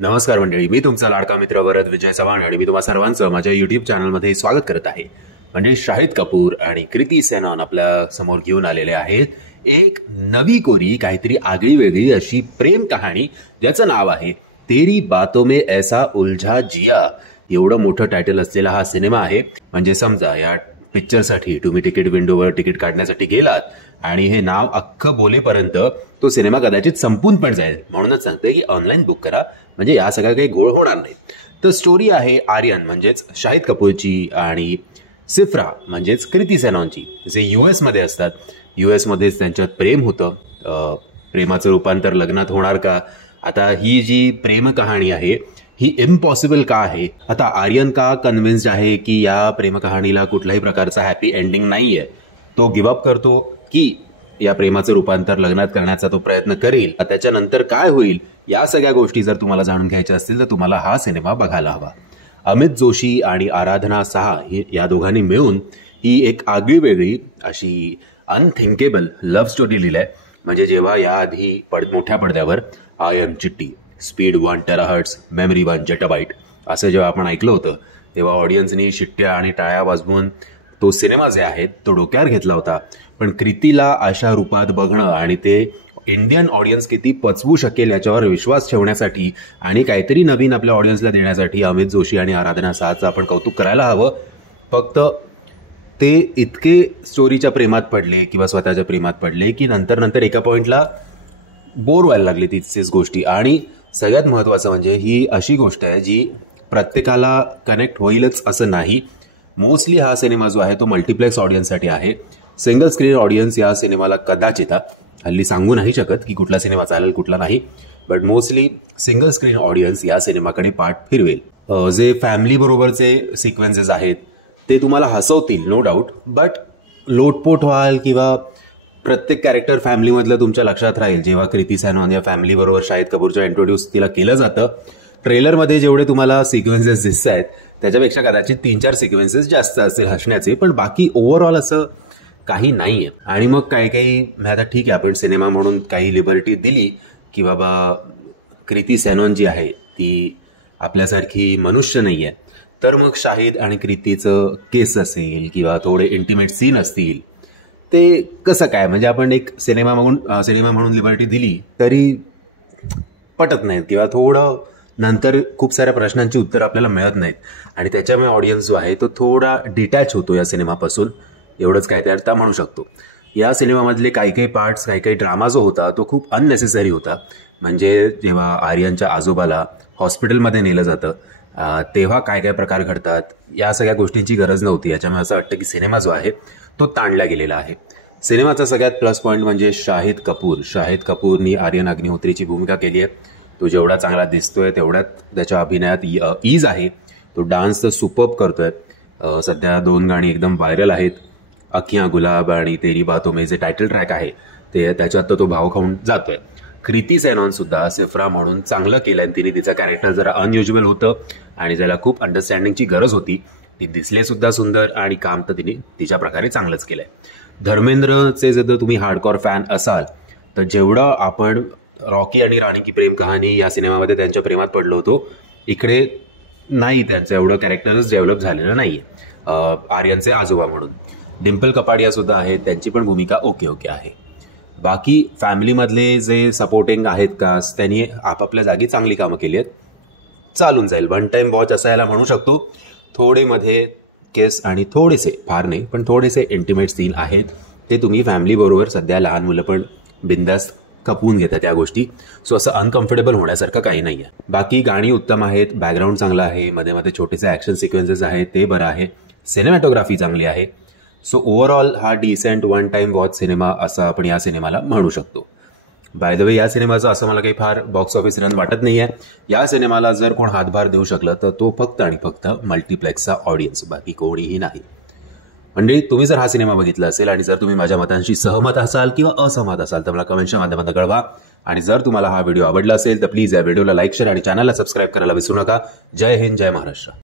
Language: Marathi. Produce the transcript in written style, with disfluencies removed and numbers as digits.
नमस्कार मंडळी, मी तुमचा लाडका मित्र वरद विजय चव्हाण आणि मी तुम्हा सर्वांचं माझ्या युट्यूब चॅनलमध्ये स्वागत करत आहे. म्हणजे शाहिद कपूर आणि कृती सेनॉन आपल्या समोर घेऊन आलेले आहेत एक नवी कोरी काहीतरी आगळी वेगळी अशी प्रेम कहाणी ज्याचं नाव आहे तेरी बातों में ऐसा उलझा जिया. एवढं मोठं टायटल असलेला हा सिनेमा आहे. म्हणजे समजा या पिक्चरसाठी तुम्ही तिकीट विंडोवर तिकीट काढण्यासाठी गेलात आणि हे नाव अख्खं बोलेपर्यंत तो सिनेमा कदाचित संपून पण जाईल. म्हणूनच सांगते की ऑनलाईन बुक करा, म्हणजे या सगळ्या काही गोळ होणार नाही. तर स्टोरी आहे आर्यन म्हणजेच शाहिद कपूरची आणि सिफ्रा म्हणजेच कृती सेनॉनची, जे US मध्ये असतात. US मध्येच त्यांच्यात प्रेम होतं. प्रेमाचं रूपांतर लग्नात होणार का? आता ही जी प्रेम कहाणी आहे ही इम्पॉसिबल का आहे? आता आर्यन का कन्व्हिन्स्ड आहे की या प्रेम कहाणीला कुठल्याही प्रकारचा हॅपी एंडिंग नाहीये? तो गिव्हअप करतो की या प्रेमाचं रूपांतर लग्नात करण्याचा तो प्रयत्न करेल? त्याच्यानंतर काय होईल? या सगळ्या गोष्टी जर तुम्हाला जाणून घ्यायच्या असतील तर तुम्हाला हा सिनेमा बघायला हवा. अमित जोशी आणि आराधना साहा या दोघांनी मिळून ही एक आगळी वेगळी अशी अनथिंकेबल लव्ह स्टोरी लिहिली आहे. म्हणजे जेव्हा याआधी मोठ्या पडद्यावर आय एम चिट्टी, स्पीड 1 टेराहर्ट्झ, मेमरी 1 जेटाबाईट असं जेव्हा आपण ऐकलं होतं तेव्हा ऑडियन्सनी शिट्ट्या आणि टाळ्या वाजवून तो सिनेमा जे आहे तो डोक्यावर घेतला होता. पण कृतीला अशा रूपात बघणं आणि ते इंडियन ऑडियन्स किती पचवू शकेल याच्यावर विश्वास ठेवण्यासाठी आणि काहीतरी नवीन आपल्या ऑडियन्सला देण्यासाठी अमित जोशी आणि आराधना साहाचं आपण कौतुक करायला हवं. फक्त ते इतके स्टोरीच्या प्रेमात पडले किंवा स्वतःच्या प्रेमात पडले की नंतर एका पॉइंटला बोर व्हायला लागले तीच गोष्टी. आणि सगळ्यात महत्त्वाचं म्हणजे ही अशी गोष्ट आहे जी प्रत्येकाला कनेक्ट होईलच असं नाही. मोस्टली हा सिनेमा जो आहे तो मल्टिप्लेक्स ऑडियन्ससाठी आहे. सिंगल स्क्रीन ऑडियन्स या सिनेमाला कदाचित हल्ली सांगू नाही शकत की कुठला सिनेमा चालेल कुठला नाही, but mostly single screen audience या सिनेमाकडे पाठ फिरवेल. जे फॅमिली बरोबरचे सिक्वेन्सेस आहेत ते तुम्हाला हसवतील नो डाऊट, बट लोटपोट व्हाल किंवा प्रत्येक कॅरेक्टर फॅमिलीमधलं तुमच्या लक्षात राहील. जेव्हा कृती सेनॉन या फॅमिली बरोबर शाहिद कपूरच्या इंट्रोड्यूस तिला केलं जातं, ट्रेलरमध्ये जेवढे तुम्हाला सिक्वेन्सेस दिसत आहेत त्याच्यापेक्षा कदाचित 3-4 सिक्वेन्सेस जास्त असतील हसण्याचे, पण बाकी ओव्हरऑल असं काही नाहीये. आणि मग काही आता ठीक आहे आपण सिनेमा म्हणून काही लिबर्टी दिली की बाबा कृती सेनॉन जी आहे ती आपल्यासारखी मनुष्य नाही आहे, तर मग शाहिद आणि कृतीचं केस असेल किंवा थोडे इंटिमेट सीन असतील ते कसं काय, म्हणजे आपण एक सिनेमा म्हणून लिबर्टी दिली तरी पटत नाहीत किंवा थोडं नंतर खूप साऱ्या प्रश्नांची उत्तर आपल्याला मिळत नाहीत आणि त्याच्यामुळे ऑडियन्स जो आहे तो थोडा डिटॅच होतो या सिनेमापासून. एवढंच काय ते अर्थ म्हणू शकतो. या सिनेमामधले काही पार्ट्स काही ड्रामा जो होता तो खूप अननेसेसरी होता. म्हणजे जेव्हा आर्यनच्या आजोबाला हॉस्पिटलमध्ये नेलं जातं तेव्हा काय प्रकार घडतात या सगळ्या गोष्टींची गरज नव्हती. याच्यामुळे असं वाटतं की सिनेमा जो आहे तो ताणला गेलेला आहे. सिनेमाचा सगळ्यात प्लस पॉईंट म्हणजे शाहिद कपूरनी आर्यन अग्निहोत्रीची भूमिका केली आहे. तो जेवढा चांगला दिसतोय तेवढ्यात त्याच्या अभिनयात ईज आहे. तो डान्स तर सुपर्ब करतोय. सध्या 2 गाणी एकदम व्हायरल आहेत, अखियां गुलाब आणि तेरी बातों में जे टायटल ट्रॅक आहे ते त्याच्यात तो भाव खाऊन जातोय. कृती सेनॉन सुद्धा सिफ्रा म्हणून चांगलं केलंय. तिने तिचं कॅरेक्टर जरा अनयुज्युअल होतं आणि ज्याला खूप अंडरस्टँडिंगची गरज होती. ती दिसले सुद्धा सुंदर आणि काम तर तिने तिच्या प्रकारे चांगलंच केलंय. धर्मेंद्रचे जर तुम्ही हार्डकोर फॅन असाल तर जेवढं आपण रॉकी आणि राणी की प्रेम कहाणी या सिनेमामध्ये त्यांच्या प्रेमात पडलो होतो, इकडे नाही त्यांचं एवढं कॅरेक्टरच डेव्हलप झालेलं नाहीये. आर्यनचे आजोबा म्हणून डिम्पल कपाडिया सुद्धा आहेत, त्यांची पण भूमिका ओके आहे. बाकी फॅमिलीमधले जे सपोर्टिंग आहेत कास्ट त्यांनी आपापल्या जागी चांगली कामं केली आहेत. चालून जाईल, वन टाइम वॉच असा याला म्हणू शकतो. थोडे मध्ये केस आणि थोडेसे, फार नाही पण थोडेसे इंटिमेट सीन आहेत, ते तुम्ही फॅमिली बरोबर, सध्या लहान मुलं पण बिंदास्त खपवून घेतात त्या गोष्टी. सो असं अनकम्फर्टेबल होण्यासारखं काही नाही आहे. बाकी गाणी उत्तम आहेत, बॅकग्राऊंड चांगलं आहे, मध्ये छोटेसे ऍक्शन सिक्वेन्सेस आहेत ते बरं आहे, सिनेमॅटोग्राफी चांगली आहे. सो ओव्हरऑल हा decent one time watch cinema असं आपण या सिनेमाला म्हणू शकतो. बाय द वे या सिनेमाचं असं मला काही फार बॉक्स ऑफिस रन वाटत नाही आहे. या सिनेमाला जर कोण हातभार देऊ शकलं तर तो फक्त आणि फक्त मल्टिप्लेक्सचा ऑडियन्स, बाकी कोणीही नाही. म्हणजे तुम्ही जर हा सिनेमा बघितला असेल आणि जर तुम्ही माझ्या मतांशी सहमत असाल किंवा असहमत असाल तर मला कमेंटच्या माध्यमातून कळवा. आणि जर तुम्हाला हा व्हिडिओ आवडला असेल तर प्लीज या व्हिडिओला लाईक, शेअर आणि चॅनलला सबस्क्राईब करायला विसरू नका. जय हिंद, जय महाराष्ट्र.